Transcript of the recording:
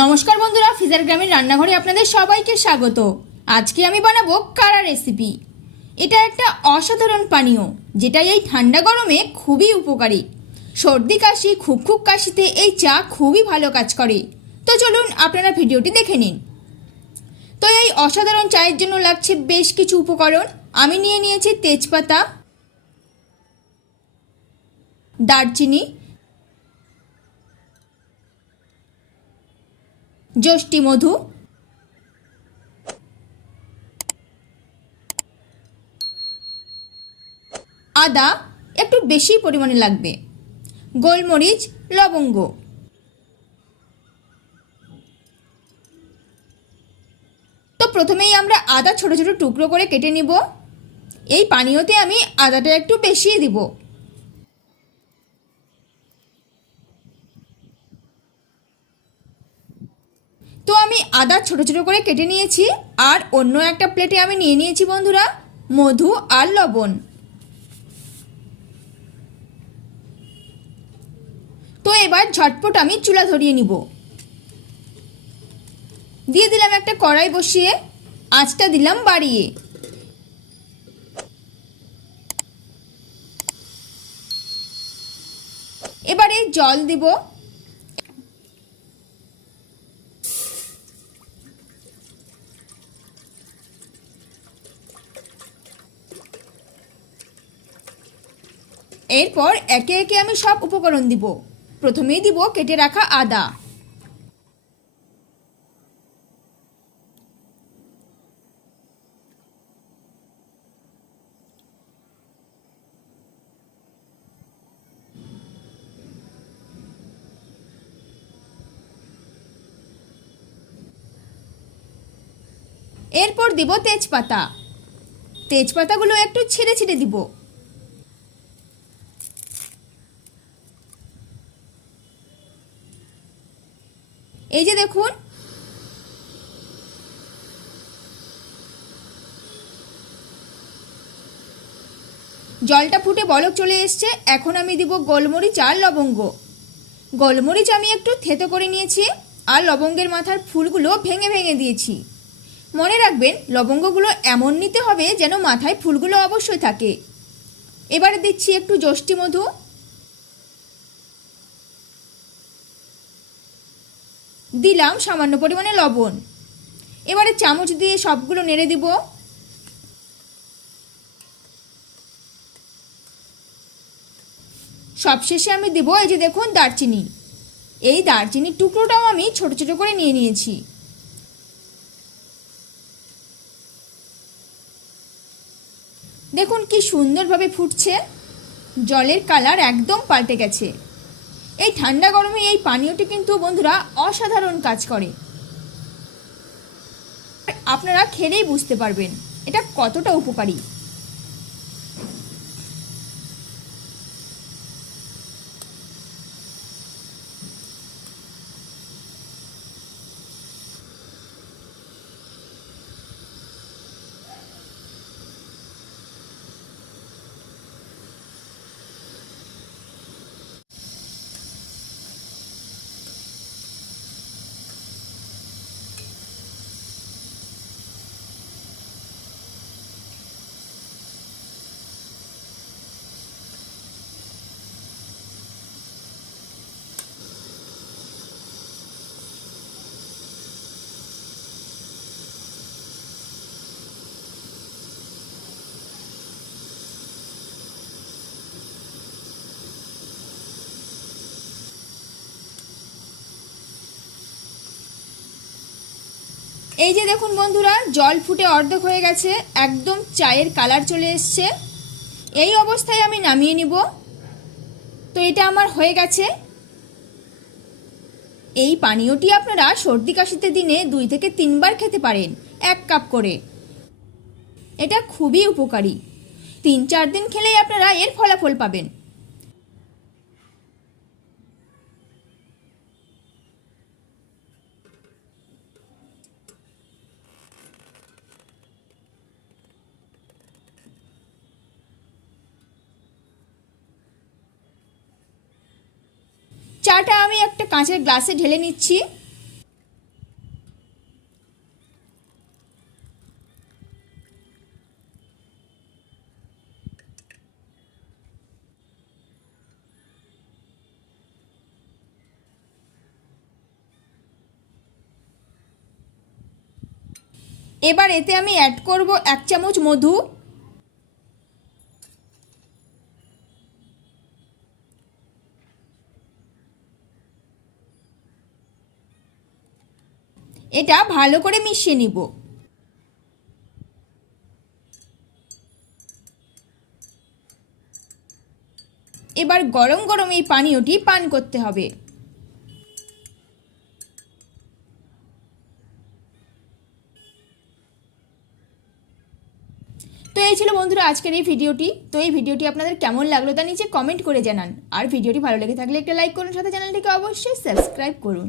নমস্কার বন্ধুরা, ফিজার গ্রামের রান্নাঘরে আপনাদের সবাইকে স্বাগত। আজকে আমি বানাবো কাড়া রেসিপি। এটা একটা অসাধারণ পানীয় যেটা এই ঠান্ডা গরমে খুবই উপকারী। সর্দি কাশি, খুব কাশিতে এই চা খুবই ভালো কাজ করে। তো চলুন আপনারা ভিডিওটি দেখে নিন। তো এই অসাধারণ চায়ের জন্য লাগছে বেশ কিছু উপকরণ। আমি নিয়ে নিয়েছি তেজপাতা, দারচিনি, যষ্টি মধু, আদা একটু বেশি পরিমাণে লাগবে, গোলমরিচ, লবঙ্গ। তো প্রথমেই আমরা আদা ছোট ছোট টুকরো করে কেটে নিব। এই পানীয়তে আমি আদাটা একটু বেশি দিব। তো আমি আদা ছোট ছোট করে কেটে নিয়েছি। আর অন্য একটা প্লেটে আমি নিয়ে নিয়েছি বন্ধুরা মধু আর লবণ। তো এবার ঝটপট আমি চুলা ধরিয়ে নিব। দিয়ে দিলাম একটা কড়াই বসিয়ে, আঁচটা দিলাম বাড়িয়ে। এবারে জল দিব। এরপর একে একে আমি সব উপকরণ দিব। প্রথমেই দিব কেটে রাখা আদা, এরপর দিব তেজপাতা। তেজপাতাগুলো একটু ছিঁড়ে ছিঁড়ে দিব। এই যে দেখুন, জলটা ফুটে বলক চলে এসছে। এখন আমি দিব গোলমরিচ আর লবঙ্গ। গোলমরিচ আমি একটু থেতো করে নিয়েছি আর লবঙ্গের মাথার ফুলগুলো ভেঙে ভেঙে দিয়েছি। মনে রাখবেন লবঙ্গগুলো এমন নিতে হবে যেন মাথায় ফুলগুলো অবশ্যই থাকে। এবারে দিচ্ছি একটু যষ্টি মধু, দিলাম সামান্য পরিমাণে লবণ। এবারে চামচ দিয়ে সবগুলো নেড়ে দিব। সবশেষে আমি দেব এই যে দেখুন দারচিনি। এই দারচিনির টুকরোটাও আমি ছোট ছোট করে নিয়ে নিয়েছি। দেখুন কি সুন্দরভাবে ফুটছে, জলের কালার একদম পাল্টে গেছে। এই ঠান্ডা গরমে এই পানীয়টি কিন্তু বন্ধুরা অসাধারণ কাজ করে। আপনারা খেলেই বুঝতে পারবেন এটা কতটা উপকারী। এই যে দেখুন বন্ধুরা, জল ফুটে অর্ধেক হয়ে গেছে, একদম চায়ের কালার চলে এসছে। এই অবস্থায় আমি নামিয়ে নিব। তো এটা আমার হয়ে গেছে। এই পানীয়টি আপনারা সর্দি কাশিতে দিনে 2 থেকে 3 বার খেতে পারেন 1 কাপ করে। এটা খুবই উপকারী। 3-4 দিন খেলেই আপনারা এর ফলাফল পাবেন। চাটা আমি একটা কাঁচের গ্লাসে ঢেলে নিচ্ছি। এবার এতে আমি অ্যাড করব 1 চামচ মধু, এটা ভালো করে মিশিয়ে নিব। এবার গরম গরম এই পানীয়টি পান করতে হবে। তো এই ছিল বন্ধুরা আজকের এই ভিডিওটি। তো এই ভিডিওটি আপনাদের কেমন লাগলো তা নিচে কমেন্ট করে জানান। আর ভিডিওটি ভালো লেগে থাকলে একটা লাইক করুন, সাথে চ্যানেলটিকে অবশ্যই সাবস্ক্রাইব করুন।